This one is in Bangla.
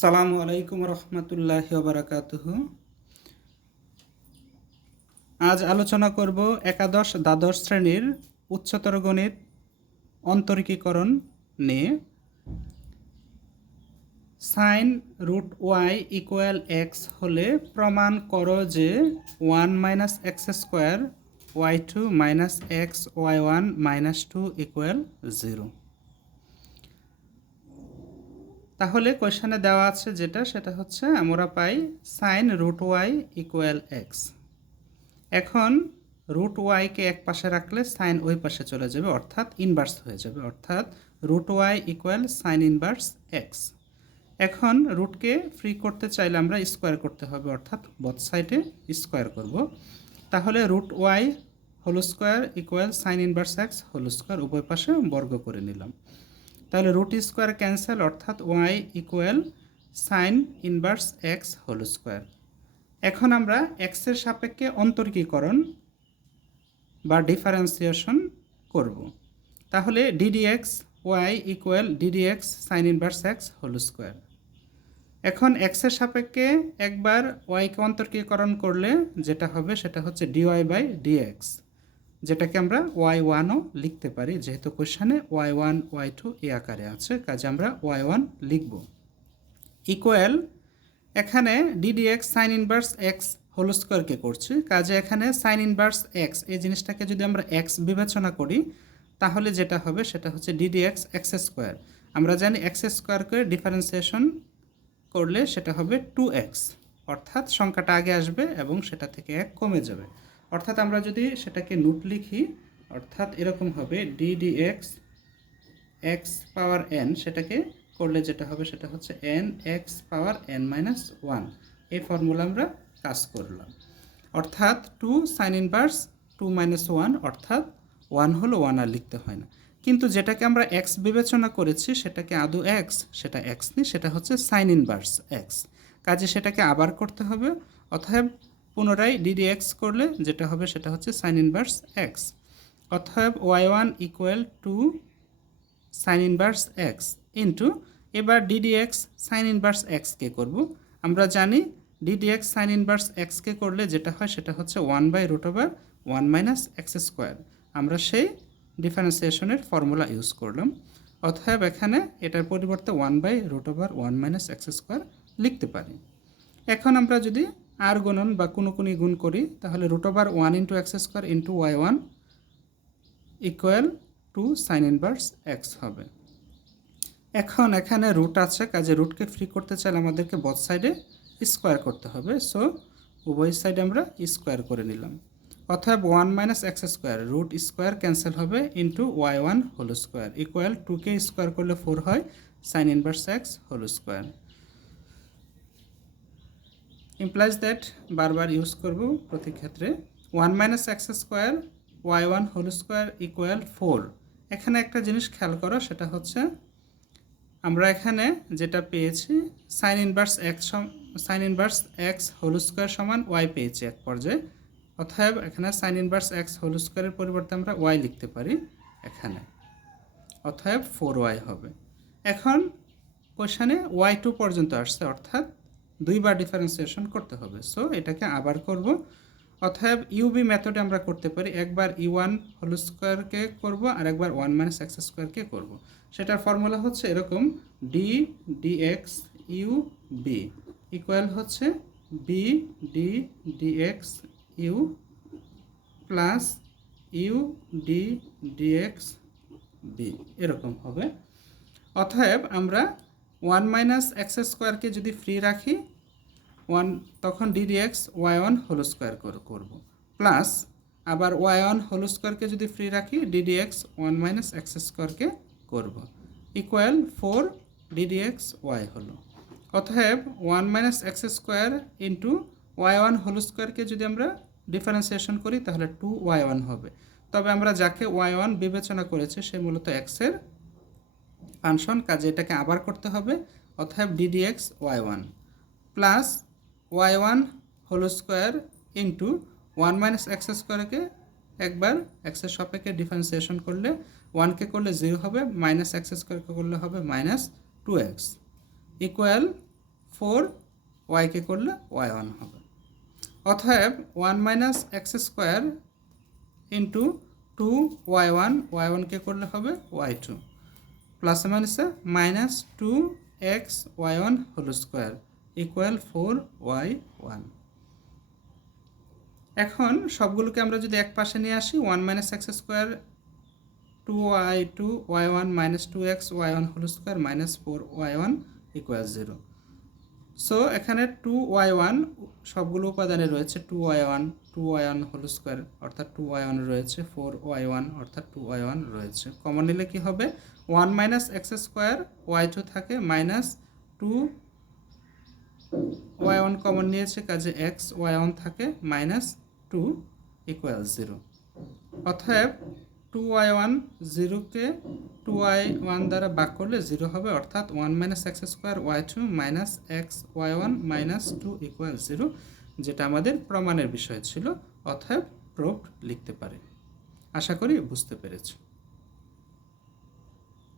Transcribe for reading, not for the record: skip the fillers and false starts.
সালামু আলাইকুম রহমতুল্লাহি ওয়া বারাকাতুহু। আজ আলোচনা করব একাদশ দ্বাদশ শ্রেণীর উচ্চতর গণিত অন্তরীকরণ নিয়ে। Sine root Y equal x হলে প্রমাণ করো যে 1 - x² y2 - x y1 - 2 equal 0। তাহলে কোয়েশ্চেনে দেওয়া আছে সেটা হচ্ছে আমরা পাই sine root Y equal X. এখন রুট ওয়াইকে এক পাশে রাখলে সাইন ওই পাশে চলে যাবে, অর্থাৎ ইনভার্স হয়ে যাবে, অর্থাৎ root Y equal sine inverse x. এখন রুটকে ফ্রি করতে চাইলে আমরা স্কোয়ার করতে হবে, অর্থাৎ বোথ সাইডে স্কোয়ার করব। তাহলে root y whole square equal sine inverse x whole square, উভয় পাশে বর্গ করে নিলাম। তাহলে রুট স্কোয়ার ক্যান্সেল, অর্থাৎ y equal sine inverse x whole square. এখন আমরা এক্সের সাপেক্ষে অন্তর্কীকরণ বা ডিফারেন্সিয়েশন করব। তাহলে d d x y equal d d x sine inverse x whole square. এখন এক্সের সাপেক্ষে একবার ওয়াইকে অন্তর্কীকরণ করলে যেটা হবে সেটা হচ্ছে ডিওয়াই বাই ডিএক্স, যেটাকে আমরা y1ও লিখতে পারি, যেহেতু কোশ্চেনে y1 y2 এই আকারে আছে, কাজে আমরা y1 লিখব। ইকুয়াল এখানে DDX sine inverse x whole স্কোয়ারকে করছি, কাজে এখানে সাইন ইনভার্স এক্স এই জিনিসটাকে যদি আমরা এক্স বিবেচনা করি তাহলে যেটা হবে সেটা হচ্ছে ডিডিএক্স এক্স স্কোয়ার। আমরা জানি এক্স স্কোয়ারকে ডিফারেন্সিয়েশন করলে সেটা হবে 2x, অর্থাৎ সংখ্যাটা আগে আসবে এবং সেটা থেকে 1 কমে যাবে। অর্থাৎ আমরা যদি সেটাকে নোট লিখি, অর্থাৎ এরকম হবে ডিডিএক্স এক্স পাওয়ার এন, সেটাকে করলে যেটা হবে সেটা হচ্ছে এন এক্স পাওয়ার এন মাইনাস ওয়ান। এই ফর্মুলা আমরা কাজ করলাম, অর্থাৎ 2 সাইন ইনভার্স 2 - 1, অর্থাৎ 1 হলো 1, আর লিখতে হয় না। কিন্তু যেটাকে আমরা এক্স বিবেচনা করেছি সেটাকে আদৌ এক্স, সেটা এক্স নেই, সেটা হচ্ছে সাইন ইনভার্স এক্স, কাজে সেটাকে আবার করতে হবে। অতএব পুনরায় ডিডিএক্স করলে যেটা হবে সেটা হচ্ছে সাইন ইনভার্স এক্স। অতএব y1 equal to sign inverse x into, এবার ডিডিএক্স সাইন ইনভার্স এক্সকে করব। আমরা জানি ডিডিএক্স সাইন ইনভার্স এক্সকে করলে যেটা হয় সেটা হচ্ছে 1/√1 - x²। আমরা সেই ডিফারেন্সিয়েশনের ফর্মুলা ইউজ করলাম। অতএব এখানে এটার পরিবর্তে 1/√1 - x² লিখতে পারি। এখন আমরা যদি আর গুণন বা কোনো গুণ করি তাহলে √1 × x² × y1 equal to sign inverse x হবে। এখন এখানে রুট আছে, কাজে রুটকে ফ্রি করতে চাইলে আমাদেরকে বোথ সাইডে স্কোয়ার করতে হবে, সো উভয় সাইডে আমরা স্কোয়ার করে নিলাম। অতএব 1 - x², রুট স্কোয়ার ক্যান্সেল হবে into y1 whole square equal 2কে স্কোয়ার করলে 4 হয় sine inverse x whole square. Implies that বারবার ইউজ করব প্রতি ক্ষেত্রে। 1 - x² y1 whole square equal 4। এখানে একটা জিনিস খেয়াল করো, সেটা হচ্ছে আমরা এখানে যেটা পেয়েছি sine inverse x whole square সমান ওয়াই পেয়েছি এক পর্যায়ে। অতএব এখানে সাইন ইনভার্স এক্স হোল স্কোয়ারের পরিবর্তে আমরা ওয়াই লিখতে পারি এখানে, অতএব 4y হবে। এখন কোশ্চেনে y2 পর্যন্ত আসছে, অর্থাৎ দুইবার ডিফারেন্সিয়েশন করতে হবে, সো এটাকে আবার করব। অতএব ইউবি মেথডে আমরা করতে পারি, একবার e1 হোল স্কোয়ারকে করব আর একবার 1 - x² করব। সেটার ফর্মুলা হচ্ছে এরকম, D DX U V equal হচ্ছে V D DX U plus U D DX V, এরকম হবে। অতএব আমরা 1 - x² যদি ফ্রি রাখি 1, তখন ডিডিএক্স y1 হোল স্কোয়ার করব, প্লাস আবার y1 হোল স্কোয়ারকে যদি ফ্রি রাখি ডিডিএক্স 1 - x² করব ইকুয়াল 4 ডিডিএক্স ওয়াই হলো। অতএব 1 - x² ইন্টু y1 হোল স্কোয়ারকে যদি আমরা ডিফারেন্সিয়েশন করি তাহলে 2y1 হবে। তবে আমরা যাকে y1 বিবেচনা করেছি সে মূলত এক্সের ফাংশন, কাজে এটাকে আবার করতে হবে। অতএব d d x y1 plus y1 whole square into 1 - x²কে একবার এক্সের সাপেক্ষে ডিফারেন্সিয়েশন করলে 1কে করলে 0 হবে, -x² করলে হবে -2x ইকুয়াল ফোর ওয়াইকে করলে ওয়াই ওয়ান হবে। অতএব 1 minus x square into 2 y ওয়ানকে করলে হবে ওয়াই টু, প্লাসে মাইনাসে minus 2 x y one whole square equal 4 y one. এখন সবগুলোকে আমরা যদি এক পাশে নিয়ে আসি, 1 minus x square 2 y one minus 2x y one whole square minus 4 y one equal 0। So এখানে 2 ওয়াই ওয়ান সবগুলো উপাদানে রয়েছে 2 ওয়াই ওয়ান হোল স্কোয়ার অর্থাৎ 2 ওয়াই ওয়ান রয়েছে, 4 ওয়াই ওয়ান অর্থাৎ 2 ওয়াই ওয়ান রয়েছে। কমন নিলে কি হবে, 1 minus x square y two থাকে মাইনাস 2 ওয়াই ওয়ান কমন নিয়েছে, কাজে এক্স ওয়াই ওয়ান থাকে মাইনাস 2 ইকুয়াল 0। অতএব 2 ওয়াই ওয়ান 0কে 2 ওয়াই ওয়ান দ্বারা ভাগ করলে 0 হবে, অর্থাৎ 1 minus x square y two minus x y one minus 2 equal 0, যেটা আমাদের প্রমাণের বিষয় ছিল। অতএব প্রুফড লিখতে পারি। আশা করি বুঝতে পেরেছি।